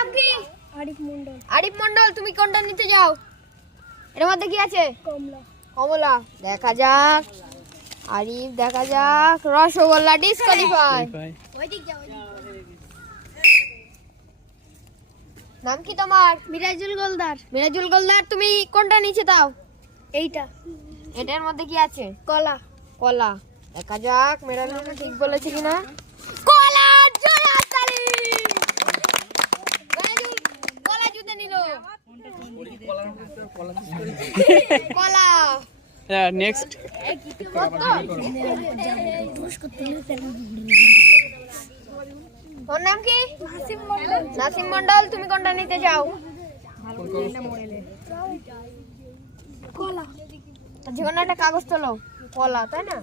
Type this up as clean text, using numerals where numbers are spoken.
নাম কি? আরিফ মন্ডল। আরিফ মন্ডল, তুমি কোনটা নিতে যাও? এর মধ্যে কি আছে? কমলা। কমলা। দেখা যাক। আরিফ, দেখা যাক। রসগোল্লা ডিসকোয়ালিফাই। নাম কি তোমার? মিরাজুল গোলদার। মিরাজুল গোলদার, তুমি কোনটা নিচে দাও? এইটা এটার মধ্যে কি আছে? কলা। কলা। দেখা যাক মিরাজুল ঠিক বলেছে কিনা। কলা, জোরে হাততালি। মিরাজুল কলা জুতে নিল। কলা। নেক্সট ওর নাম কি? নাসিম মন্ডল, তুমি কোনটা নিতে চাও? কলা। যে কোনো একটা কাগজ তোলো। কলা, তাই না?